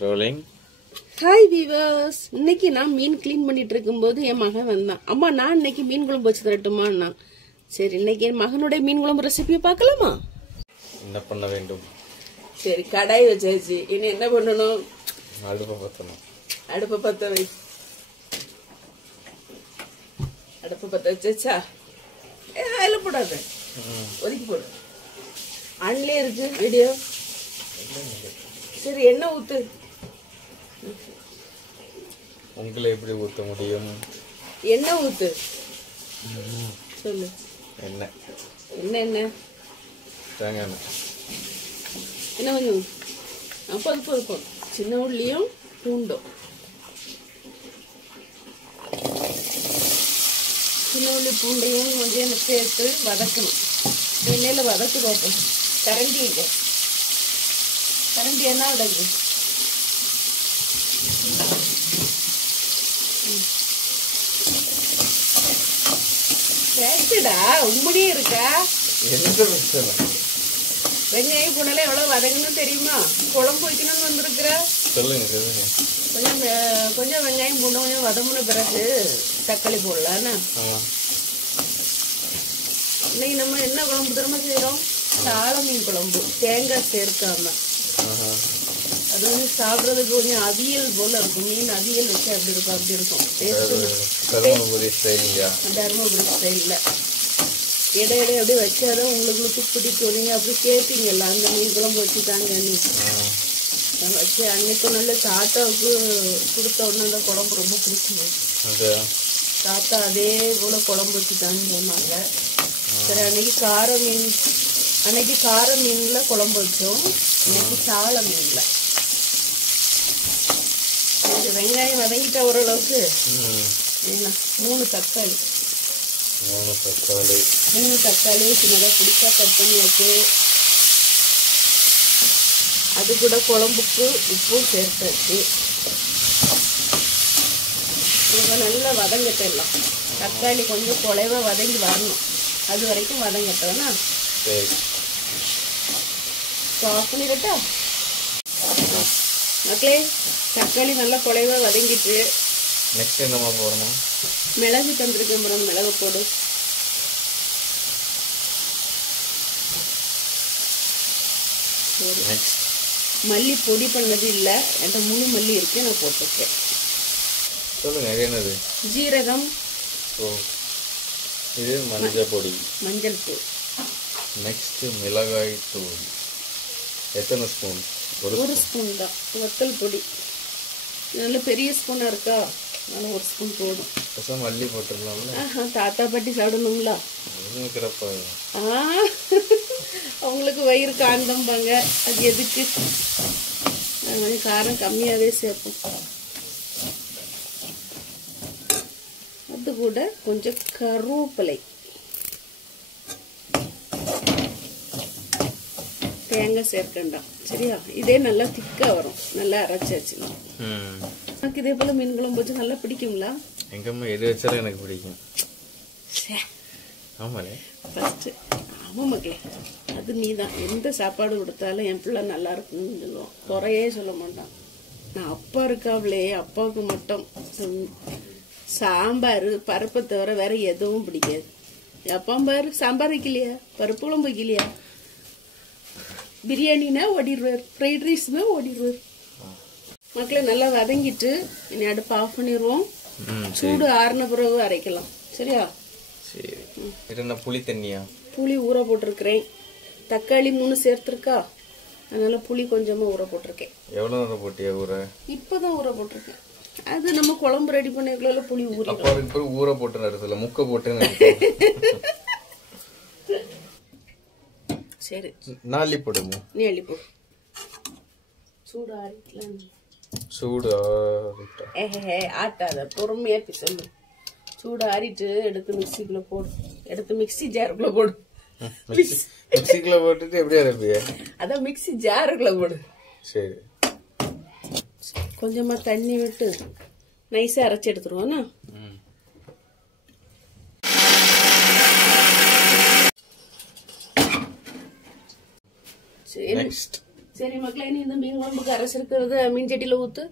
Rolling. Hi viewers, இன்னைக்கு நான் மீன் clean பண்ணிட்டு இருக்கும்போது என் மகன் வந்தான். அம்மா நான் இன்னைக்கு மீன் குழம்பு வச்சு தரட்டுமான்னா, சரி இன்னைக்கு என் மகனுடைய மீன் குழம்பு ரெசிபியை பார்க்கலாமா? என்ன பண்ண வேண்டும்? சரி கடாய் வச்சாச்சு, இனி என்ன பண்ணணும்? அடுப்பை பத்தணும். அடுப்பை பத்த வை. அடுப்பை பத்த வச்சா அதில் போடாத, ஒதுக்கி போடு. ஆன்லயே இருக்கு வீடியோ. சரி எண்ணெய் ஊத்து. உங்களை எப்படி ஊத்த முடியும்? எண்ணெய் ஊத்து. சொல்லு. என்ன என்ன தேங்காய் எண்ணெய். என்ன கொஞ்சம் அப்போ அது போதும். சின்ன உள்ளியும் பூண்டும், சின்ன உள்ளி பூண்டையும் கொஞ்சம் சேர்த்து வதக்கணும். எண்ணெயில் வதக்கு பார்ப்போம். கரண்டி இல்லை, கரண்டி என்ன விடக்கு? பேசுடா, உண்மையே இருக்கா? எந்த பிரச்சனை? வெங்காயம் பூண்டெல்லாம் எவ்வளவு வதங்கணும் தெரியுமா? குழம்பு வைக்கணும்னு வந்திருக்கிற. சொல்லுங்க சொல்லுங்க. கொஞ்சம் வெங்காயம் பூண்டு கொஞ்சம் வதங்கின பிறகு தக்காளி போடலான்னு. இன்னைக்கு நம்ம என்ன குழம்பு தெரியுமா செய்யறோம்? சால மீன் குழம்பு, தேங்காய் சேர்க்காம. அது வந்து சாப்பிட்றதுக்கு கொஞ்சம் அவியல் போல இருக்கும். மீன் அவியல் வச்சு அப்படி இருக்கும், அப்படி இருக்கும். தருமபுரி ஸ்டைல்லையா? தருமபுரி ஸ்டைல்ல இடையிட அப்படியே வச்சாதான் உங்களுக்கு பிடிக்கும். நீங்க அப்படி கேட்பீங்கல்ல, அந்த மீன் குழம்பு வச்சுட்டாங்கன்னு வச்சு. அன்னைக்கு நல்ல தாத்தாவுக்கு கொடுத்த உடனே அந்த குழம்பு ரொம்ப பிடிக்கும். தாத்தா அதே போல குழம்பு வச்சுட்டாங்கன்னு சொன்னாங்க. சரி அன்னைக்கு கார மீன்ல குழம்பு வச்சோம். இன்னைக்கு சால மீன்ல. வெங்காயம் வதங்கிட்ட ஓரளவுக்கு. மூணு தக்காளி சின்னதாக பிடிச்சா கட் பண்ணியாச்சு. அது கூட குழம்புக்கு உப்பும் சேர்த்தாச்சு. நல்லா வதங்கட்டலாம். தக்காளி கொஞ்சம் குலைவா வதங்கி வரணும், அது வரைக்கும் வதங்கட்டோம்னா ஆஃப் பண்ணிடட்டா மக்களே. தக்காளி நல்லா குலைவா வதங்கிட்டு நெக்ஸ்ட் என்னமா போடணும்? மிளகு தந்திருக்கேன் மேடம், மிளகு போடு. மல்லி பொடி பண்ணது இல்ல, என்கிட்ட முழு மல்லி இருக்கு, நான் போட்டுருக்கேன். சொல்லுங்க என்னது? ஜீரகம். இது மஞ்சள் பொடி, மஞ்சள் பொடி. நெக்ஸ்ட் மிளகாய் தூள். எத்தனை ஸ்பூன்? ஒரு ஸ்பூன் தான். வத்தல் பொடி நல்ல பெரிய ஸ்பூனா இருக்கா, அதனால ஒரு ஸ்பூன் போடும். மல்லி போட்டுடலாம்ல. தாத்தா பாட்டி சாப்பிடணும்ல. அவங்களுக்கு வயிறு காந்தம்பாங்க, அது எதுக்கு? அதனால காரம் கம்மியாவே சேர்ப்போம். அது கூட கொஞ்சம் கருவேப்பிலை, தேங்காய் சேர்க்கண்டாம். சரியா? இதே நல்லா திக்கா வரும், நல்லா அரைச்சாச்சு. எனக்கு இதே போல மீன் குழம்பு வச்சு நல்லா பிடிக்குங்களா? எங்கம்மா எது வச்சாலும் எனக்கு பிடிக்கும். ஆமாலே ஃபர்ஸ்ட். ஆமா மக்களே, அது நீதான். எந்த சாப்பாடு கொடுத்தாலும் என் பிள்ளை நல்லா இருக்குன்னு சொல்லுவோம், குறையே சொல்ல மாட்டான். நான் அப்பா இருக்காவளே, அப்பாவுக்கு மட்டும் சாம்பார் பருப்பை தவிர வேற எதுவும் பிடிக்காது. அப்பா பாரு, சாம்பார் வைக்கலையா, பருப்பு குழம்பு வைக்கலையா, பிரியாணினா ஓடிடுவார், ஃப்ரைட் ரைஸ்னா ஓடிடுவார். மக்களை நல்லா வதங்கிட்டு இனி அடுப்பு ஆஃப் பண்ணிடுவோம். சூடு ஆறுன பிறகு அரைக்கலாம். சரியா? சரி. என்ன புளி தண்ணியா? புளி ஊற போட்டிருக்கிறேன். தக்காளி 3 சேர்த்திருக்கா, அதனால புளி கொஞ்சமா ஊற போட்டிருக்கேன். எவ்வளவு நேரம் போட்டியா ஊற? இப்பதான் ஊற போட்டிருக்கேன். அது நம்ம குழம்பு ரெடி பண்ணிக்கல, புளி ஊற போட்டு நடத்துல முக்க போட்டு. சரி நான் அள்ளி போடுமோ? நீ அள்ளி போ. சூடு ஆறிக்கலாம். சூடு ஆட்டாத, பொறுமையா சொல்லு. சூடு ஆறிட்டு எடுத்து மிக்சிக்குள்ள போடு, எடுத்து மிக்சி ஜாருக்குள்ள போடு. மிக்சிக்குள்ள போட்டுட்டு எப்படி அரைப்பிய? அதான் மிக்சி ஜாருக்குள்ள போடு. சரி. கொஞ்சமா தண்ணி விட்டு நைஸா அரைச்சு எடுத்துருவோம்னா. சரி மக்களே, நீ இந்த மீன் குழம்புக்கு அரைச்சிருக்கிறத மீன் சட்டியில ஊத்து.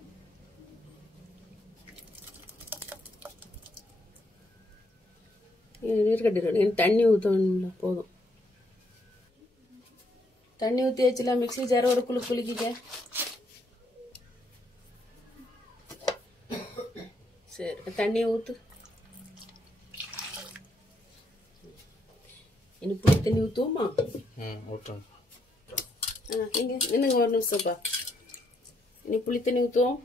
நீர் கட்டிடுறேன். தண்ணி ஊற்ற வேணும்ல, போதும். தண்ணி ஊற்றி வச்சுலாம் மிக்ஸி ஜார ஒரு குலுக்கிக்க. சரி, தண்ணியை ஊற்று. இனி புளி தண்ணி ஊற்றுவோமா? ஊற்றணும். இங்கே நின்னுங்க ஒரு நிமிஷம்ப்பா. இனி புளி தண்ணி ஊற்றுவோம்.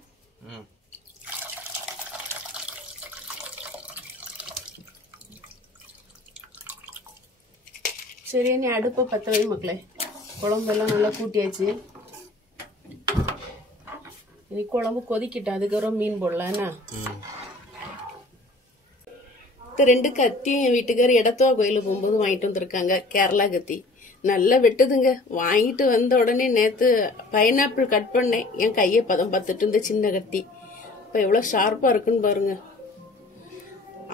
சரி, நீ அடுப்பை பற்ற வை மக்களே. குழம்பெல்லாம் நல்லா கூட்டியாச்சு. இனி குழம்பு கொதிக்கிட்டோம், அதுக்கப்புறம் மீன் போடலாம்னா. 2 கத்தியும் என் வீட்டுக்காரர் இடத்துவா கோயிலுக்கு போகும்போது வாங்கிட்டு வந்திருக்காங்க. கேரளா கத்தி நல்லா வெட்டுதுங்க. வாங்கிட்டு வந்த உடனே நேற்று பைனாப்பிள் கட் பண்ணேன். என் கையை பதம் பார்த்துட்டு இருந்த சின்ன கத்தி இப்போ எவ்வளோ ஷார்ப்பாக இருக்குன்னு பாருங்க.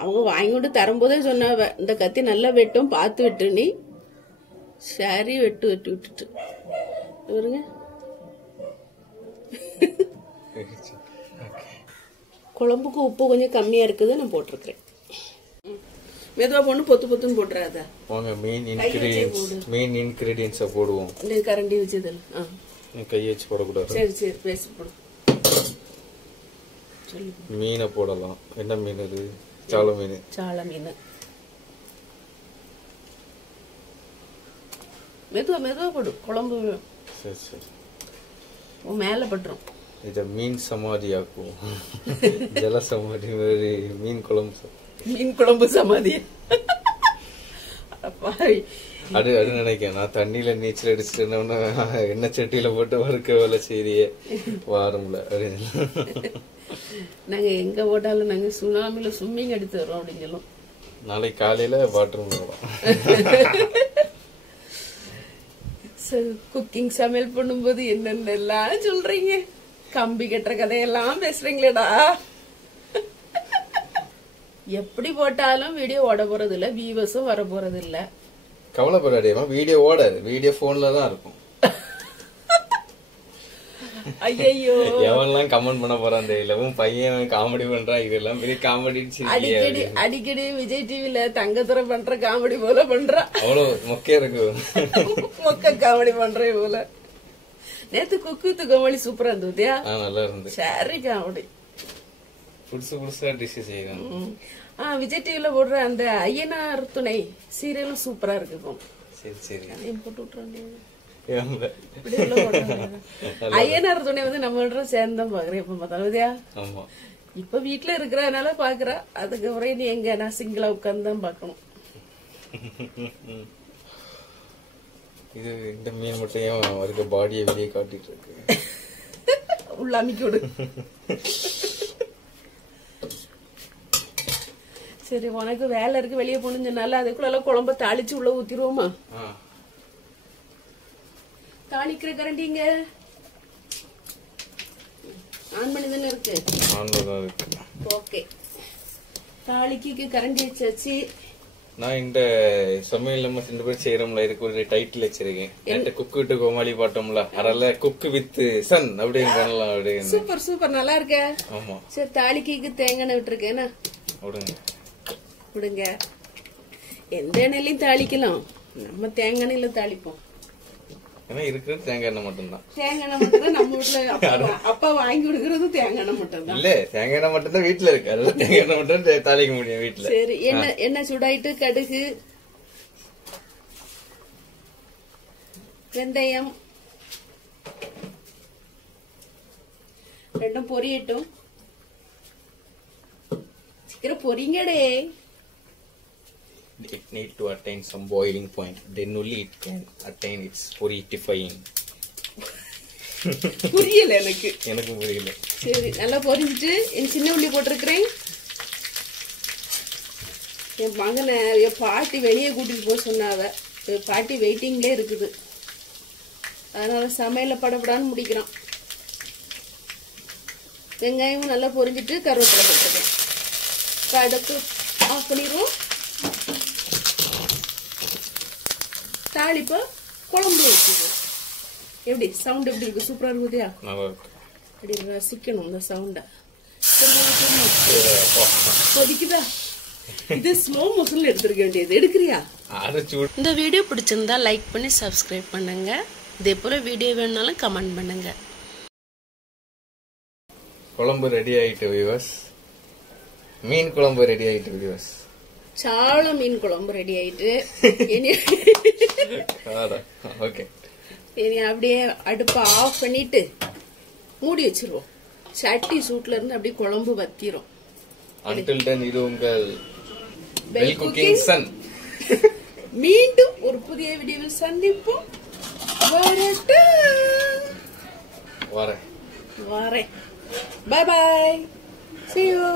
அவங்க வாங்கிட்டு தரும்போதே சொன்னாவ, இந்த கத்தி நல்லா வெட்டும், பார்த்து வெட்டு நீ. சரி, வெட்டி விட்டுட்டு பாருங்க. குழம்புக்கு உப்பு கொஞ்சம் கம்மியா இருக்குது, நான் போட்டிருக்கிறேன். மெதுவா பொண்ணு பொத்து பொத்துன்னு போட்டுறாத. மெயின் இன்கிரீடியன்ஸை போடுவோம். இந்த கரண்டி வச்சதில் கையை வச்சு போடக்கூடாது. சரி சரி, பேசி போடு. மீனை போடலாம். என்ன மீன் அது? சால மீன். சால மீன். மெதுவா மெதுவா போடு. குழம்பு சரி சரி மேல பட்டுரும். இத மீன் சமாதி ஆக்குவோம். ஜல சமாதி மாதிரி மீன் குழம்பு. மீன் குழம்பு சமாதி. அது நினைக்கிறேன். நான் தண்ணியில நீச்சல் அடிச்சுட்டு எண்ணெய் சட்டியில போட்டு வறுக்க வேலை செய்தியே வாரம்ல அப்படின்னு. நாங்க எங்க போட்டாலும் நாங்க சுனாமில ஸ்விம்மிங் அடித்து வரோம் அப்படின்னு. நாளைக்கு காலையில பாத்ரூம் போகலாம். குக்கிங் சமையல் பண்ணும்போது என்னென்னலாம் சொல்றீங்க. கம்பி கட்டுற கதையெல்லாம் பேசுறீங்களேடா. எப்படி போட்டாலும் வீடியோ ஓட போறது இல்ல, வியூவர்ஸும் வர போறது இல்ல. கவலைப்படாதேமா, வீடியோ ஓடாது. வீடியோ போன்ல தான் இருக்கும். ஐயோ, எவன்லாம் கமெண்ட் பண்ண போறான் தெரியல. பையன் காமெடி பண்றான், இதெல்லாம் பெரிய காமெடி. அடிக்கடி அடிக்கடி விஜய் டிவில தங்கத்துறை பண்ற காமெடி போல பண்றா. அவ்வளவு மொக்கையா இருக்கு. மொக்க காமெடி பண்றே போல. நேத்து குக்கு வித் கோமாளி சூப்பரா இருந்தது. நல்லா இருந்து. சரி, காமெடி புதுசு புதுசா டிஷ் செய்யறாங்க. விஜய் டிவில போடுற அந்த ஐயனார் துணை சீரியலும் சூப்பரா இருக்கு. சரி சரி, போட்டு விட்டுறாங்க. ஐயனார் துணை வந்து நம்ம சேர்ந்தான் பாக்குறேன் இப்ப பார்த்தாலும். இப்ப வீட்டுல இருக்கிறதுனால பாக்குறா. அதுக்கப்புறம் நீ எங்க நான் சிங்கிளா உட்கார்ந்து தான் பாக்கணும். இது இந்த மீன் மட்டும் அவருக்கு பாடியை வெளியே காட்டிட்டு இருக்கு. உள்ள அமைக்க விடு. சரி, உனக்கு வேலை இருக்கு, வெளியே போனுஞ்சனால அதுக்குள்ள குழம்ப தாளிச்சு உள்ள ஊத்திடுவோமா? தாளிக்கிற கரண்டிங்க ஆன் பண்ணி தானே இருக்கு. ஓகே, தாளிக்கு கரண்டி வச்சாச்சு. நான் இந்த சமையல் நம்ம 2 பேரும் செய்யறோம்ல, இதுக்கு ஒரு டைட்டில் வச்சிருக்கேன். குக்கு வித் கோமாளி பாட்டோம்ல, அதனால குக்கு வித் சன் அப்படின்னு பண்ணலாம் அப்படின்னு. சூப்பர் சூப்பர், நல்லா இருக்க. ஆமா. சரி, தாளிக்கு தேங்காய் விட்டுருக்கேன். விடுங்க. எந்த எண்ணெயிலையும் தாளிக்கலாம், நம்ம தேங்காய் எண்ணெயில தாளிப்போம். இருக்கிறது தேங்காய் எண்ணெய் மட்டும்தான். தேங்காய் எண்ணெய் மட்டும் தான் நம்ம வீட்டுல அப்பா வாங்கி கொடுக்கறது. தேங்காய் எண்ணெய் மட்டும் தான். இல்ல, தேங்காய் எண்ணெய் மட்டும் தான் வீட்டுல இருக்கு. அதெல்லாம் தேங்காய் எண்ணெய் மட்டும் தாளிக்க முடியும் வீட்டுல. சரி, எண்ணெய் சூடாயிட்டு கடுகு, வெந்தயம் ரெண்டும் பொரியட்டும். சீக்கிரம் பொரிங்கடே. It need to attain some boiling point. Then only it can attain its purifying. புரியல எனக்கு. எனக்கும் புரியல. சரி, நல்லா பொரிஞ்சிட்டு என் சின்ன உள்ளி போட்டிருக்கிறேன். என் மகனை என் பாட்டி வெளியே கூட்டிட்டு போக சொன்னாவ. பாட்டி வெயிட்டிங்லே இருக்குது. அதனால சமையல படப்படான்னு முடிக்கிறான். வெங்காயமும் நல்லா பொரிஞ்சிட்டு கருவேப்பிலை போட்டிருக்கேன். அடுத்து ஆஃப் பண்ணிடுவோம். தாளிப்ப குழம்பு வச்சுது. எப்படி சவுண்ட் எப்படி இருக்கு? சூப்பரா இருக்குதியா? நல்லா இருக்கு. அப்படி ரசிக்கணும் இந்த சவுண்ட. கொதிக்குதா? இது ஸ்லோ மோஷன்ல எடுத்துக்க வேண்டியது. எடுக்கிறியா? இந்த வீடியோ பிடிச்சிருந்தா லைக் பண்ணி சப்ஸ்கிரைப் பண்ணுங்க. இதே போல வீடியோ வேணும்னாலும் கமெண்ட் பண்ணுங்க. குழம்பு ரெடி ஆயிட்டு வியூவர்ஸ். மீன் குழம்பு ரெடி ஆயிட்டு வியூவர்ஸ். சாள மீன் குழம்பு ரெடி ஆயிட்டு. ஓகே, இனி அப்படியே அடுப்பை ஆஃப் பண்ணிட்டு மூடி வச்சிருவோம். சட்டி சூட்ல இருந்து அப்படியே குழம்பு வத்திரும். Until then இது உங்கள் Well Cooking Sun. மீண்டும் ஒரு புதிய வீடியோவில் சந்திப்போம். வரேன். Bye bye. See you.